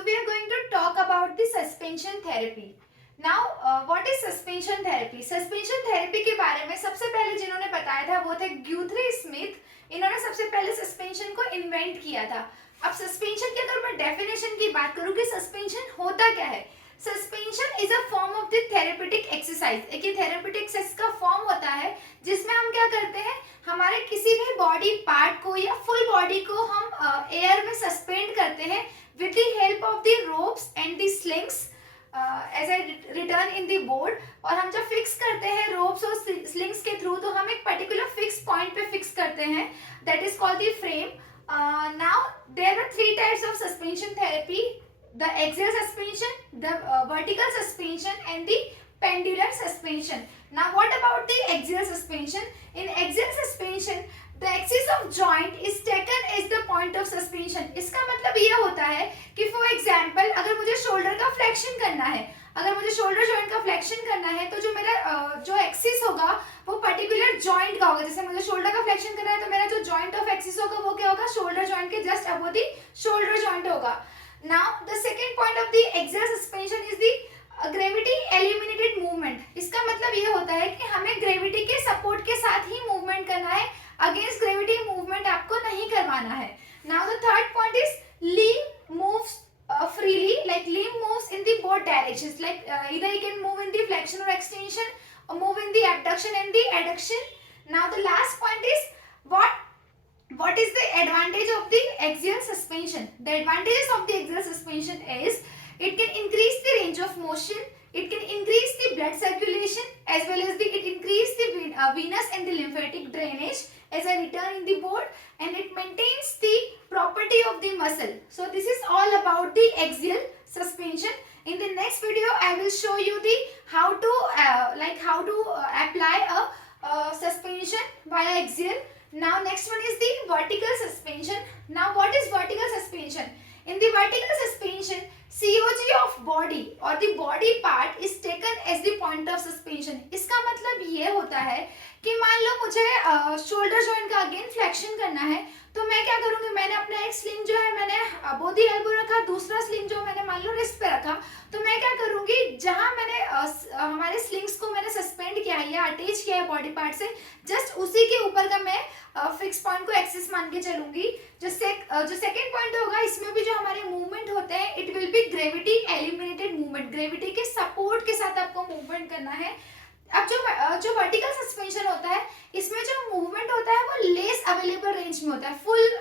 So we are going to talk about the suspension therapy. Now, what is suspension therapy? Suspension therapy के बारे में सबसे पहले जिन्होंने बताया था वो थे ग्यूथरी स्मिथ। इन्होंने सबसे पहले सस्पेंशन को इन्वेंट किया था। अब सस्पेंशन की अगर मैं डेफिनेशन की बात करूं कि सस्पेंशन होता क्या है, suspension is a form of the therapeutic exercise. एक थेरेपेटिक एक्सरसाइज का फॉर्म होता है जिसमें हम क्या करते हैं, हमारे किसी भी बॉडी पार्ट को या फुल बॉडी को हम एयर में सस्पेंड करते हैं with the help of the ropes and the slings as I written in the board। और हम जब फिक्स करते हैं रोप्स और स्लिंग्स के थ्रू तो हम एक पर्टिकुलर फिक्स पॉइंट पे फिक्स करते हैं, that is called the frame. Now there are three types of suspension therapy, the axial suspension, the vertical suspension and the pendular suspension। Now what about the axial suspension? In axial suspension the axis of joint is taken as the point of suspension। इसका मतलब ये होता है कि for example अगर मुझे शोल्डर का फ्लेक्शन करना है, अगर मुझे शोल्डर जॉइंट का फ्लेक्शन करना है तो जो मेरा जो एक्सिस होगा वो पर्टिकुलर जॉइंट का होगा। जैसे मुझे शोल्डर का फ्लेक्शन करना है तो मेरा जो जॉइंट ऑफ एक्सिस होगा वो क्या होगा, शोल्डर जॉइंट के just above the shoulder joint होगा। Now the second point of the axial suspension is the gravity eliminated movement. इसका मतलब ये होता है कि हमें ग्रेविटी के सपोर्ट के साथ ही मूवमेंट करना है, अगेंस्ट ग्रेविटी मूवमेंट आपको नहीं करवाना है। Now the third point is limb moves freely, like limb moves in the both directions, like either you can move in the flexion or extension or move in the abduction and the adduction। Now the last point is what is the advantage of the axial suspension? The advantages of the axial suspension is it can increase the range of motion, it can increase the blood circulation as well as it increase the venous and the lymphatic drainage as I written in the board, and it maintains the property of the muscle। So this is all about the axial suspension। In the next video I will show you the how to apply a suspension via axial। Now next one is the vertical suspension। Now what is vertical suspension? In the vertical suspension COG of body or the body part is taken as the point of suspension। इसका मतलब ये होता है कि मान लो मुझे shoulder joint का again flexion करना है तो मैं क्या करूंगी, मैंने अपना एक स्लिंग जो है मैंने बोथ द एल्बो रखा, दूसरा स्लिंग जो मैंने मान लो रिस्ट पे रखा, तो मैं क्या करूंगी जहां मैंने हमारे स्लिंग्स को मैंने सस्पेंड किया है या अटैच किया है बॉडी पार्ट से, जस्ट उसी के ऊपर का मैं फिक्स पॉइंट को एक्सिस मान के चलूंगी। जो सेकंड पॉइंट होगा इसमें भी जो हमारे मूवमेंट होते हैं it will be gravity eliminated movement, gravity के सपोर्ट के साथ आपको मूवमेंट करना है। अब जो वर्टिकल सस्पेंशन होता है इसमें जो मूवमेंट होता है वो लेस अवेलेबल रेंज में होता है, फुल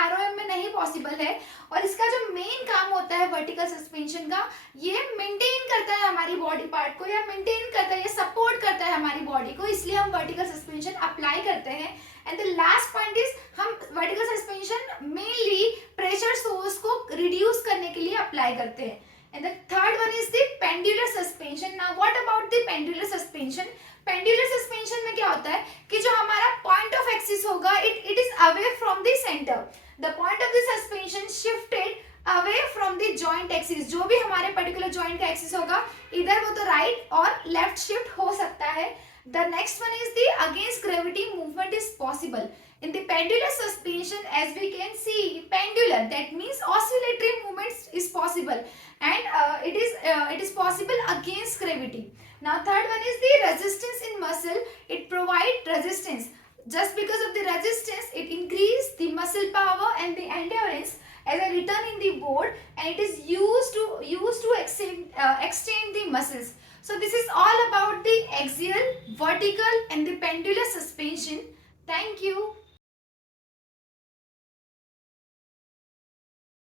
आरओएम में नहीं पॉसिबल है। और इसका जो मेन काम होता है वर्टिकल सस्पेंशन का, ये मेंटेन करता है हमारी बॉडी पार्ट को या मेंटेन करता है, ये सपोर्ट करता है हमारी बॉडी को, इसलिए हम वर्टिकल सस्पेंशन अप्लाई करते हैं। And the last point is हम vertical suspension mainly pressure source को रिड्यूस करने के लिए अप्लाई करते हैं। And the third one is the pendular suspension। Now what about the pendular suspension? Pendular suspension में क्या होता है कि जो हमारा point of axis होगा it is away from the center। The point of the suspension shifted away from the joint axis। जो भी हमारे particular joint का axis होगा इधर वो तो right और left shift हो सकता है। The next one is the against gravity movement is possible। In the pendular suspension as we can see, pendular that means oscillatory movements is possible, and it is possible against gravity। Now third one is the resistance in muscle, it provide resistance, just because of the resistance it increase the muscle power and the endurance as I written in the board, and it is used to extend the muscles। So this is all about the axial, vertical and the pendular suspension। Thank you।